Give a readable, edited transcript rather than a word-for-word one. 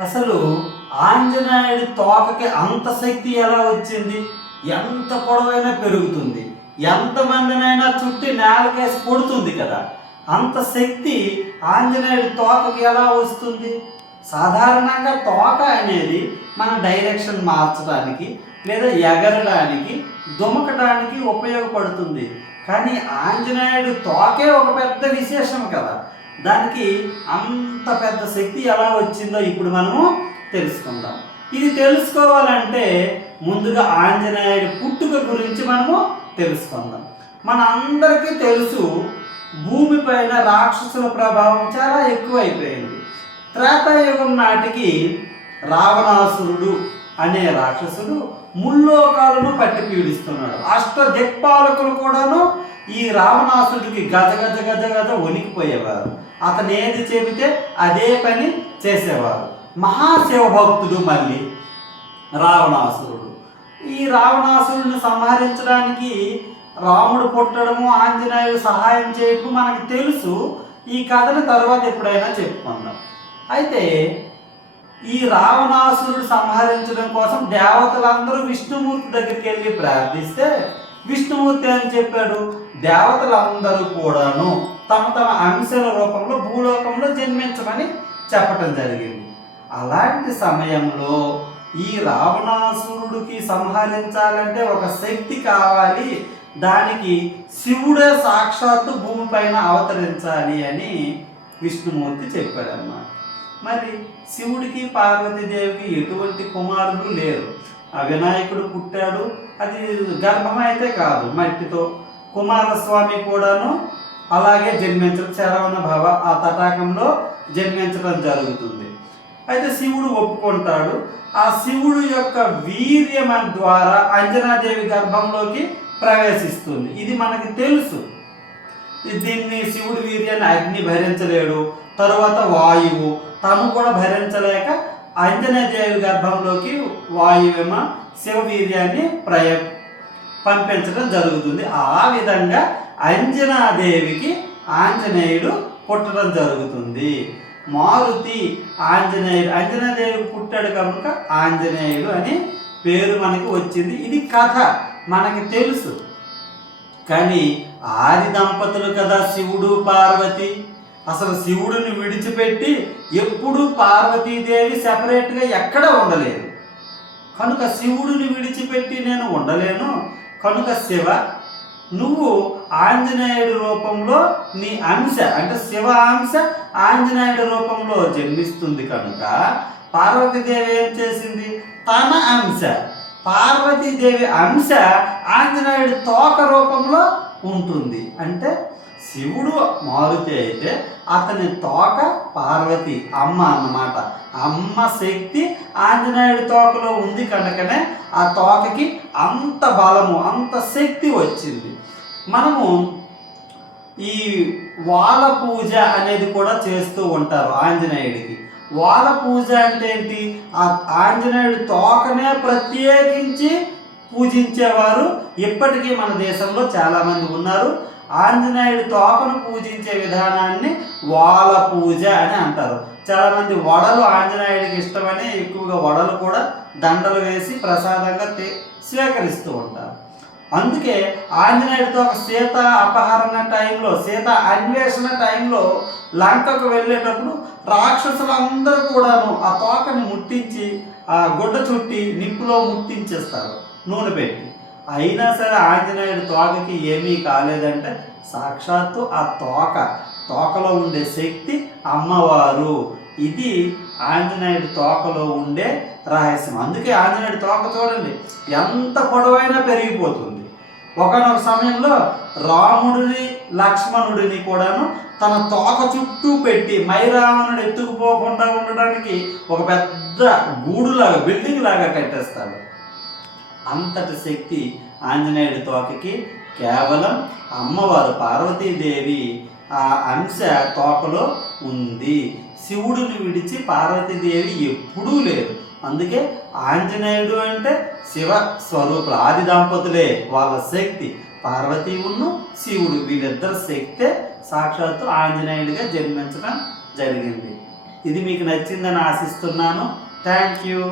అసలు ఆంజనేయుడి తోకకి అంత శక్తి ఎలా వచ్చింది? ఎంత పొడవైనా పెరుగుతుంది, ఎంతమందినైనా చుట్టి నేలకేసి కొడుతుంది కదా. అంత శక్తి ఆంజనేయుడి తోకకి ఎలా వస్తుంది? సాధారణంగా తోక అనేది మన డైరెక్షన్ మార్చడానికి లేదా ఎగరడానికి, దుమకడానికి ఉపయోగపడుతుంది. కానీ ఆంజనేయుడు తోకే ఒక పెద్ద విశేషం కదా. దానికి అంత పెద్ద శక్తి ఎలా వచ్చిందో ఇప్పుడు మనము తెలుసుకుందాం. ఇది తెలుసుకోవాలంటే ముందుగా ఆంజనేయుడి పుట్టుక గురించి మనము తెలుసుకుందాం. మన అందరికీ తెలుసు, భూమిపైన రాక్షసుల ప్రభావం చాలా ఎక్కువైపోయింది. త్రేతాయుగం నాటికి రావణాసురుడు అనే రాక్షసుడు ముల్లోకాలను పట్టి పీడిస్తున్నాడు. అష్ట దిక్పాలకులు కూడాను ఈ రావణాసుడికి గజ గజ గజ గజ వణికిపోయేవారు. అతను ఏది చెబితే అదే పని చేసేవారు. మహాశివభక్తుడు మళ్ళీ రావణాసురుడు. ఈ రావణాసురుడిని సంహరించడానికి రాముడు పుట్టడము, ఆంజనేయుడు సహాయం చేయడం మనకు తెలుసు. ఈ కథను తర్వాత ఎప్పుడైనా చెప్పుకుందాం. అయితే ఈ రావణాసురుడు సంహరించడం కోసం దేవతలందరూ విష్ణుమూర్తి దగ్గరికి వెళ్ళి ప్రార్థిస్తే విష్ణుమూర్తి అని చెప్పాడు, దేవతలందరూ కూడాను తమ తమ అంశాల రూపంలో భూలోకంలో జన్మించమని చెప్పటం జరిగింది. అలాంటి సమయంలో ఈ రావణాసురుడికి సంహరించాలంటే ఒక శక్తి కావాలి, దానికి శివుడే సాక్షాత్తు భూమిపైన అవతరించాలి అని విష్ణుమూర్తి చెప్పాడన్నమాట. మరి శివుడికి పార్వతీదేవికి ఎటువంటి కుమారుడు లేరు. ఆ వినాయకుడు పుట్టాడు, అది గర్భం అయితే కాదు, మట్టితో. కుమారస్వామి కూడాను అలాగే జన్మించడం, శరవణ భవ ఆ తటాకంలో జన్మించడం జరుగుతుంది. అయితే శివుడు ఒప్పుకుంటాడు. ఆ శివుడు యొక్క వీర్యం ద్వారా అంజనాదేవి గర్భంలోకి ప్రవేశిస్తుంది. ఇది మనకి తెలుసు. దీన్ని శివుడి వీర్యాన్ని అగ్ని భరించలేడు, తరువాత వాయువు తను కూడా భరించలేక అంజనాదేవి గర్భంలోకి వాయువేమ శివవీర్యాన్ని పంపించడం జరుగుతుంది. ఆ విధంగా అంజనాదేవికి ఆంజనేయుడు పుట్టడం జరుగుతుంది. మారుతి ఆంజనేయుడు, అంజనాదేవికి పుట్టాడు కనుక ఆంజనేయుడు అని పేరు మనకి వచ్చింది. ఇది కథ మనకి తెలుసు. కానీ ఆది దంపతులు కదా శివుడు పార్వతి. అసలు శివుడిని విడిచిపెట్టి ఎప్పుడూ పార్వతీదేవి సెపరేట్గా ఎక్కడ ఉండలేదు కనుక శివుడిని విడిచిపెట్టి నేను ఉండలేను కనుక శివ, నువ్వు ఆంజనేయుడి రూపంలో నీ అంశ అంటే శివ అంశ ఆంజనేయుడి రూపంలో జన్మిస్తుంది కనుక పార్వతీదేవి ఏం చేసింది? తన అంశ పార్వతీదేవి అంశ ఆంజనేయుడి తోక రూపంలో ఉంటుంది. అంటే శివుడు మారుతి అయితే అతని తోక పార్వతి అమ్మ అన్నమాట. అమ్మ శక్తి ఆంజనేయుడి తోకలో ఉంది కనుకనే ఆ తోకకి అంత బలము, అంత శక్తి వచ్చింది. మనము ఈ వాల పూజ అనేది కూడా చేస్తూ ఉంటారు ఆంజనేయుడికి. వాల పూజ అంటే ఏంటి? ఆ ఆంజనేయుడి తోకనే ప్రత్యేకించి పూజించేవారు ఇప్పటికీ మన దేశంలో చాలామంది ఉన్నారు. ఆంజనేయుడి తోకను పూజించే విధానాన్ని వాల పూజ అని అంటారు. చాలామంది వడలు ఆంజనేయుడికి ఇష్టమని ఎక్కువగా వడలు కూడా దండలు వేసి ప్రసాదంగా స్వీకరిస్తూ ఉంటారు. అందుకే ఆంజనేయుడితో ఒక సీత అపహరణ టైంలో, సీత అన్వేషణ టైంలో లంకకు వెళ్ళేటప్పుడు రాక్షసులందరూ కూడాను ఆ తోకని ముట్టించి ఆ గుడ్డ చుట్టి నిప్పులో ముట్టించేస్తారు నూనె పెట్టి. అయినా సరే ఆంజనేయుడి తోకకి ఏమీ కాలేదంటే సాక్షాత్తు ఆ తోకలో ఉండే శక్తి అమ్మవారు. ఇది ఆంజనేయుడి తోకలో ఉండే రహస్యం. అందుకే ఆంజనేయుడి తోక చూడండి ఎంత పొడవైనా పెరిగిపోతుంది. ఒకనొక సమయంలో రాముడిని లక్ష్మణుడిని కూడాను తన తోక చుట్టూ పెట్టి మైరావణుడు ఎత్తుకుపోకుండా ఉండడానికి ఒక పెద్ద గూడులాగా, బిల్డింగ్ లాగా కట్టేస్తాడు. అంతటి శక్తి ఆంజనేయుడి తోకకి కేవలం అమ్మవారు పార్వతీదేవి ఆ అంశ తోకలో ఉంది. శివుడిని విడిచి పార్వతీదేవి ఎప్పుడూ లేదు. అందుకే ఆంజనేయుడు అంటే శివ స్వరూపులు, ఆది దంపతులే. వాళ్ళ శక్తి పార్వతీ ఉన్ను శివుడు, వీళ్ళిద్దరు శక్తే సాక్షాత్తు ఆంజనేయుడిగా జన్మించడం జరిగింది. ఇది మీకు నచ్చిందని ఆశిస్తున్నాను. Thank you.